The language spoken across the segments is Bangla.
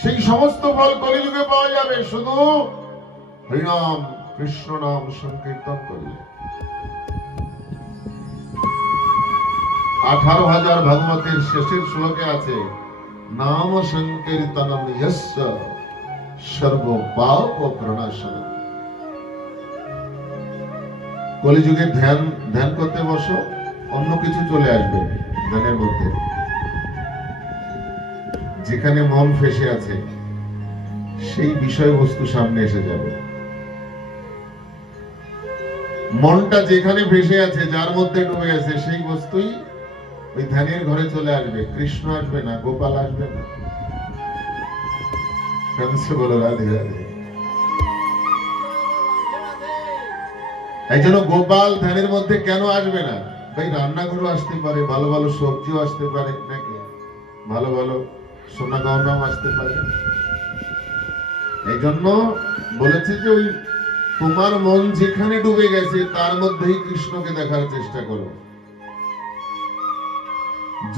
সেই সমস্ত ফল কলিযুগে পাওয়া যাবে শুধু হরিনাম কৃষ্ণ নাম সংকীর্তন করলে। 18,000 ভাগবতের শেষের শ্লোকে আছে, নাম সংকীর্তনম যস্য সর্ব পাপ প্রণাশন। কলিযুগে ধ্যান করতে বসো, অন্য কিছু চলে আসবে ধ্যানের মধ্যে। যেখানে মন ফেসে আছে সেই বিষয়বস্তু সামনে এসে যাবে। মনটা যেখানে ফেসে আছে, যার মধ্যে ডুবে আছে, সেই বস্তুই ওই ধ্যানের ঘরে চলে আসবে। কৃষ্ণ আসবে না, গোপাল আসবে না। বলো রাধে রাধে। এই জন্য গোপাল ধ্যানের মধ্যে কেন আসবে না? ভাই রান্নাঘরও আসতে পারে, ভালো ভালো সবজিও আসতে পারে, নাকি ভালো ভালো সোনা গহনাও আসতে পারে। এই জন্য বলেছে যে ওই তোমার মন যেখানে ডুবে গেছে তার মধ্যেই কৃষ্ণকে দেখার চেষ্টা করো।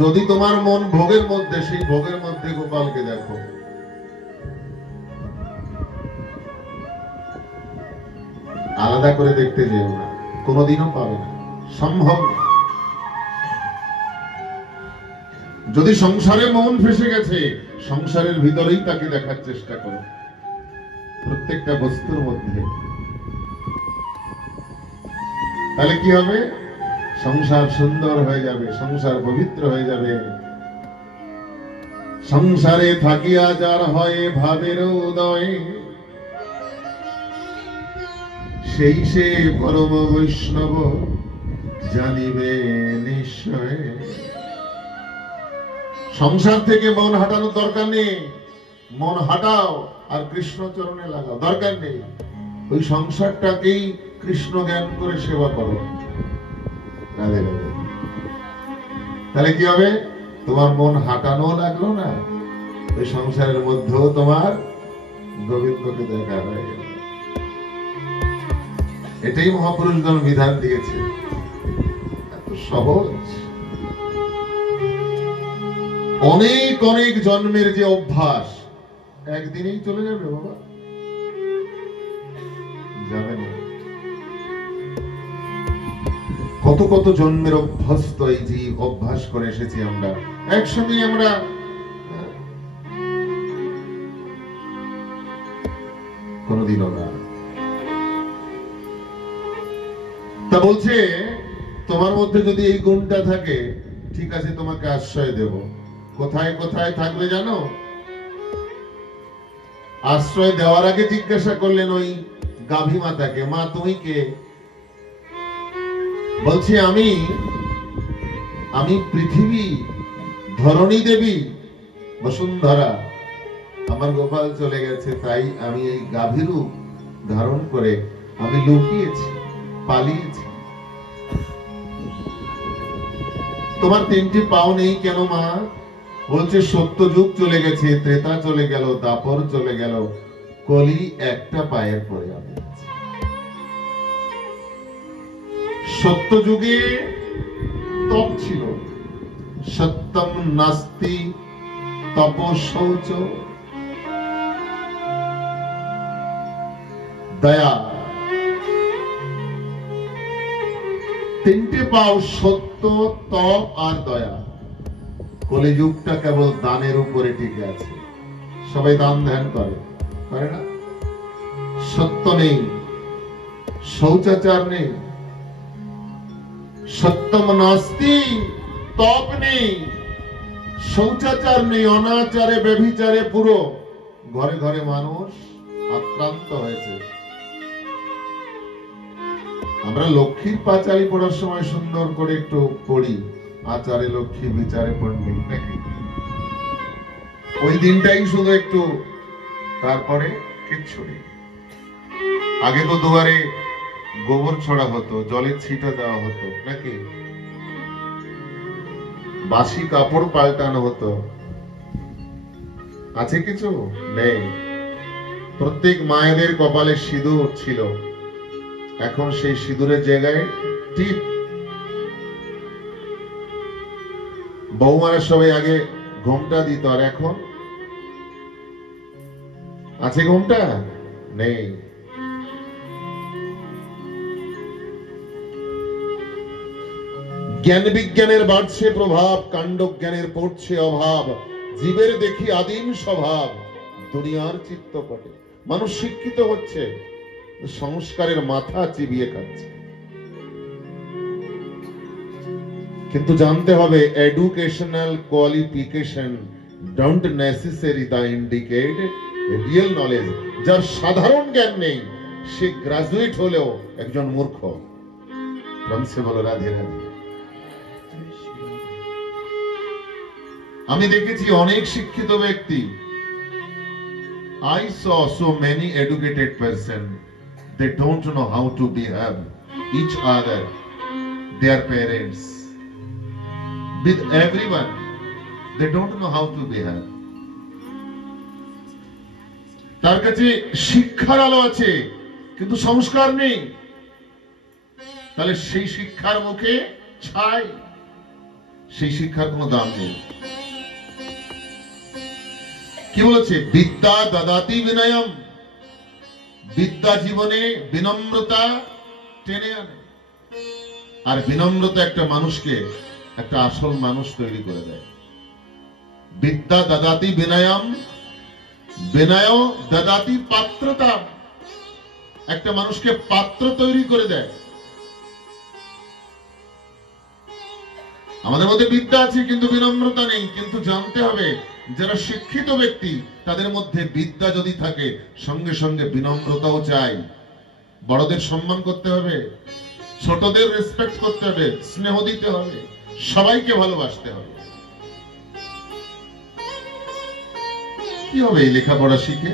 যদি তোমার মন ভোগের মধ্যে, সেই ভোগের মধ্যে গোপালকে দেখো। আলাদা করে দেখতে যেও না, কোনোদিনও পাবে না, সম্ভব না। যদি সংসারে মন ফেসে গেছে, সংসারের ভিতরেই তাকে দেখার চেষ্টা করো, প্রত্যেকটা বস্তুর মধ্যে। তাহলে কি হবে? সংসার সুন্দর হয়ে যাবে, সংসার পবিত্র হয়ে যাবে। সংসারে থাকিয়া যার হয় ভাবের উদয়, সেই সে পরম বৈষ্ণব জানিবে নিশ্চয়। সংসার থেকে মন হাঁটানোর দরকার নেই। মন হাঁটাও আর কৃষ্ণ চরণে লাগাও, দরকার নেই। ওই সংসারটাকেই কৃষ্ণ জ্ঞান করে সেবা করো। রাধে রাধে। তাহলে কি হবে? তোমার মন হাঁটানো লাগলো না, ওই সংসারের মধ্যেও তোমার গোবিন্দকে দেখা হয়ে গেল। এটাই মহাপুরুষগণ বিধান দিয়েছে। এত সহজ। অনেক অনেক জন্মের যে অভ্যাস একদিনেই চলে যাবে বাবা, যাবে না। কত কত জন্মের অভ্যস্ত এই যে অভ্যাস করে এসেছি আমরা, একসঙ্গে আমরা কোনদিনও না। তা বলছে তোমার মধ্যে যদি এই গুণটা থাকে, ঠিক আছে, তোমাকে আশ্রয় দেব। কোথায় কোথায় থাকবে জানো? আশ্রয় দেওয়ার আগে জিজ্ঞাসা করলেন ওই গাভী মাতাকে, মা তুমি কে? বলছে আমি পৃথিবী, ধরণী দেবী, বসুন্ধরা। আমার গোপাল চলে গেছে, তাই আমি এই গাভী রূপ ধারণ করে আমি লুকিয়েছি, পালিয়েছি। তোমার 3টি পাও নেই কেন মা? বলছে সত্য যুগ চলে গেছে, ত্রেতা চলে গেল, দাপর চলে গেল, কলি একটা পায়ের পরে আমি আছি। সত্য যুগে তপ ছিল, সত্যম নাস্তি তপ শৌচ, দয়া। 3টে পাও, সত্য, তপ আর দয়া। কলিযুগটা কেবল দানের উপরে টিকে আছে। সবাই দান ধ্যান করে না? সত্য নেই, শৌচাচার নেই, সত্যম নাস্তি, তপ নেই, শৌচাচার নেই, অনাচারে ব্যভিচারে পুরো ঘরে ঘরে মানুষ আক্রান্ত হয়েছে। আমরা লক্ষ্মীর পাঁচালি পড়ার সময় সুন্দর করে একটু পড়ি, আচারে লক্ষ্মী বিচারে পণ্ডিত, নাকি? ওই দিনটাই শুধু একটু, তারপরে কিচ্ছু নেই। আগে তো দুয়ারে গোবর ছড়া হতো, জলের ছিটা দেওয়া হতো, নাকি? বাসি কাপড় পাল্টানো হতো। আছে কিছু? নেই। প্রত্যেক মায়েদের কপালে সিঁদুর ছিল, এখন সেই সিঁদুরের জায়গায় টিপ। বৌমারা সবাই আগে ঘোমটা দিত, আর এখন আছে ঘুমটা? নেই। জ্ঞান বিজ্ঞানের বাড়ছে প্রভাব, কাণ্ড জ্ঞানের পড়ছে অভাব, জীবের দেখি আদিম স্বভাব দুনিয়ার চিত্তপটে। মানুষ শিক্ষিত হচ্ছে, সংস্কারের মাথা চিবিয়ে খাচ্ছে। কিন্তু জানতে হবে, educational qualification don't necessary the indicate real knowledge. যার সাধারণ জ্ঞান নেই সে গ্রাজুয়েট হলেও একজন মূর্খ। রমসে বলো রাধে রাধে। আমি দেখেছি অনেক শিক্ষিত ব্যক্তি, I saw so many educated person, they don't know how to behave each other, their parents, with everyone, they don't know how to behave. তার কাছে শিক্ষার আলো আছে কিন্তু সংস্কার নেই, তাহলে সেই শিক্ষার মুখে ছাই, সেই শিক্ষার কোনো দাম নেই। কি বলেছে? বিদ্যা দদাতি বিনয়ম, বিদ্যা জীবনে বিনম্রতা টেনে আনে। আর বিনম্রতা একটা মানুষকে একটা আসল মানুষ তৈরি করে দেয়। বিদ্যা দদাতি বিনয়ম, বিনয় দদাতি পাত্রতা, একটা মানুষকে পাত্র তৈরি করে দেয়। আমাদের মধ্যে বিদ্যা আছে কিন্তু বিনম্রতা নেই। কিন্তু জানতে হবে, যারা শিক্ষিত ব্যক্তি তাদের মধ্যে বিদ্যা যদি থাকে সঙ্গে সঙ্গে বিনম্রতাও চাই। বড়দের সম্মান করতে হবে, ছোটদের রেসপেক্ট করতে হবে, স্নেহ দিতে হবে, সবাইকে ভালোবাসতে হবে। কি হবে এই লেখাপড়া শিখে?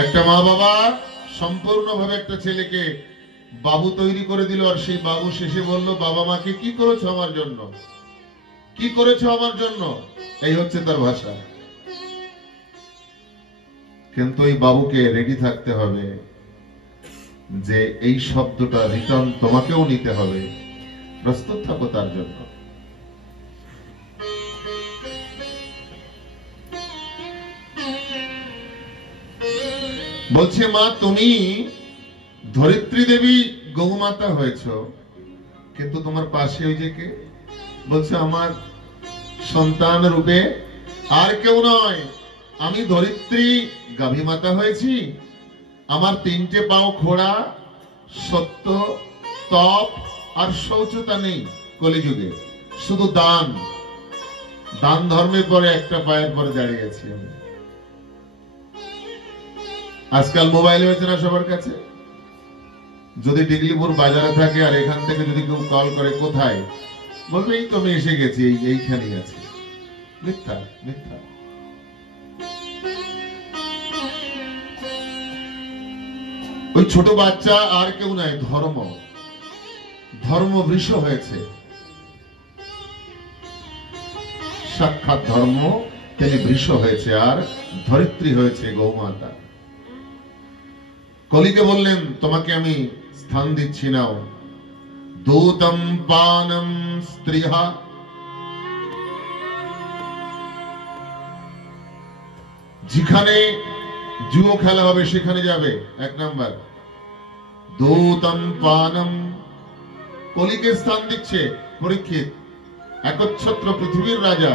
একটা মা বাবা সম্পূর্ণভাবে একটা ছেলেকে বাবু তৈরি করে দিল, আর সেই বাবু শেষে বলল, বাবা মাকে কি করেছো আমার জন্য, কি করেছো আমার জন্য, এই হচ্ছে তার ভাষা। কিন্তু এই বাবুকে রেডি থাকতে হবে যে এই শব্দটা রিটার্ন তোমাকেও নিতে হবে, প্রস্তুত থাকো তার জন্য। বলছে, মা তুমি ধরিত্রী দেবী গৌমাতা হয়েছ, কিন্তু তোমার পাশে ওই যে কে? বলছে, আমার সন্তান রূপে আর কেউ নয়, আমি ধরিত্রী গাভী মাতা হয়েছি। আমার তিনটে পাও খোড়া, সত্য, তপ আর শৌচতা নেই কলিযুগে, শুধু দান। দান ধর্মের পরে একটা পায়ের পরে দাঁড়িয়ে আছি আমি। আজকাল মোবাইল হয়েছে না সবার কাছে? যদি ডিগলিপুর বাজারে থাকে আর এখান থেকে যদি কেউ কল করে, কোথায়? বলবে, এই তো আমি এসে গেছি, এইখানেই আছি। মিথ্যা, মিথ্যা। ওই ছোট বাচ্চা আর কেউ নাই, ধর্ম। ধর্ম বৃষ হয়েছে, সাক্ষাৎ ধর্ম তিনি বৃষ হয়েছে, আর ধরিত্রী হয়েছে গৌমাতা। কলিকে বললেন, তোমাকে আমি স্থান দিচ্ছি, নাও। দূতম পানম স্ত্রীহা, যেখানে জুয়ো খেলা হবে সেখানে যাবে, এক নাম্বার। দূতম পানম, কলিকে স্থান দিচ্ছে পরীক্ষিত, একচ্ছত্র পৃথিবীর রাজা।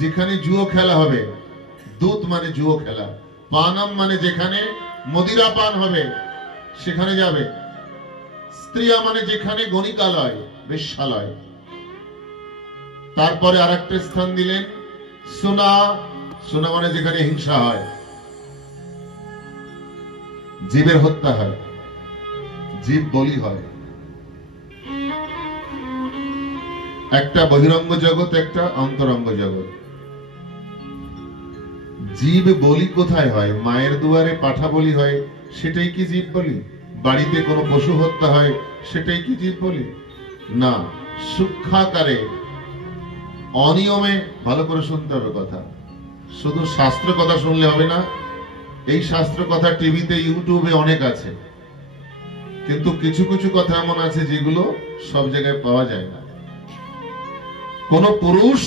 যেখানে জুয়ো খেলা হবে, দূত মানে জুয়ো খেলা, পানম মানে যেখানে মদিরা পান হবে সেখানে যাবে, স্ত্রিয়া মানে যেখানে গণিকালয়, বেশ্যালয়। তারপরে আর একটা স্থান দিলেন সোনা, সোনা মানে যেখানে হিংসা হয়, জীবের হত্যা হয়, জীব বলি হয়। একটা বহিরঙ্গ জগৎ, একটা অন্তরঙ্গ জগৎ। জীব বলি কোথায় হয়? মায়ের দুয়ারে পাঠা বলি হয়, সেটাই কি জীব বলি? বাড়িতে কোনো পশু হত্যা হয়, সেটাই কি জীব বলি? না, সূক্ষ্মাকারে অনিয়মে। ভালো করে শুনতে হবে কথা, শুধু শাস্ত্র কথা শুনলে হবে না। এই শাস্ত্র কথা টিভিতে, ইউটিউবে অনেক আছে, কিন্তু কিছু কিছু কথা এমন আছে যেগুলো সব জায়গায় পাওয়া যায় না। কোন পুরুষ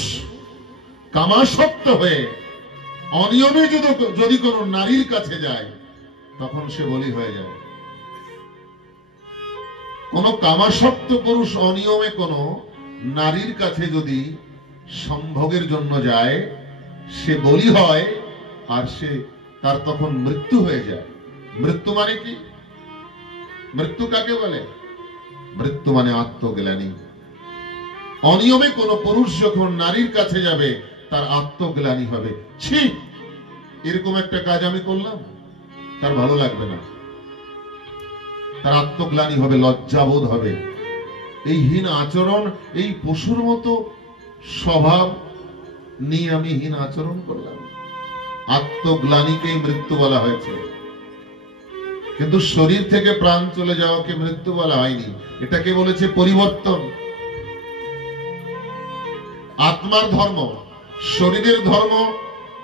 কামাসক্ত হয়ে অনিয়মে যদি কোনো নারীর কাছে যায় তখন সে বলি হয়ে যায়। কোন কামাসক্ত পুরুষ অনিয়মে কোনো নারীর কাছে যদি সম্ভোগের জন্য যায় সে বলি হয়, আর সে তার তখন মৃত্যু হয়ে যায়। মৃত্যু মানে কি? মৃত্যু কাকে বলে? মৃত্যু মানে আত্মগ্লানি। অনিয়মে কোন পুরুষ যখন নারীর কাছে যাবে তার আত্মগ্লানি হবে, ছি এরকম একটা কাজ আমি করলাম, তার ভালো লাগবে না, তার আত্মগ্লানি হবে, লজ্জাবোধ হবে। এই হীন আচরণ, এই পশুর মতো স্বভাব নিয়ে আমি হীন আচরণ করলাম, আত্মগ্লানিকেই মৃত্যু বলা হয়েছে। কিন্তু শরীর থেকে প্রাণ চলে যাওয়াকে মৃত্যু বলা হয়নি, এটাকে বলেছে পরিবর্তন। আত্মার ধর্ম, শরীরের ধর্ম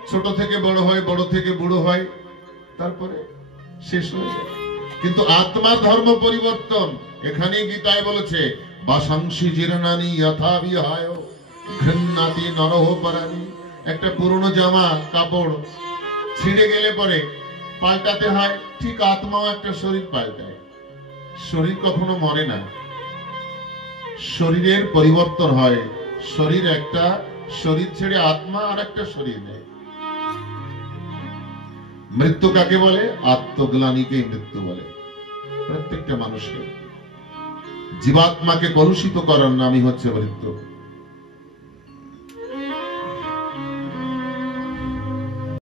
ছোট থেকে বড় হয়, বড় থেকে বুড়ো হয়, তারপরে শেষ হয়ে যায়। কিন্তু আত্মার ধর্ম পরিবর্তন। এখানে গীতায় বলেছে বাসাংশি জীর্ণানি যথা বিহায় ঘৃণাতি নরহ পরানি। একটা পুরনো জামা কাপড় ছিঁড়ে গেলে পরে পাল্টাতে হয়, ঠিক আত্মাও একটা শরীর পাল্টায়। শরীর কখনো মরে না, শরীরের পরিবর্তন হয়। শরীর একটা, শরীর ছেড়ে আত্মা আর একটা শরীর নেয়। মৃত্যু কাকে বলে? আত্মগ্লানিকে মৃত্যু বলে। প্রত্যেকটা মানুষকে, জীবাত্মাকে কলুষিত করার নামই হচ্ছে মৃত্যু।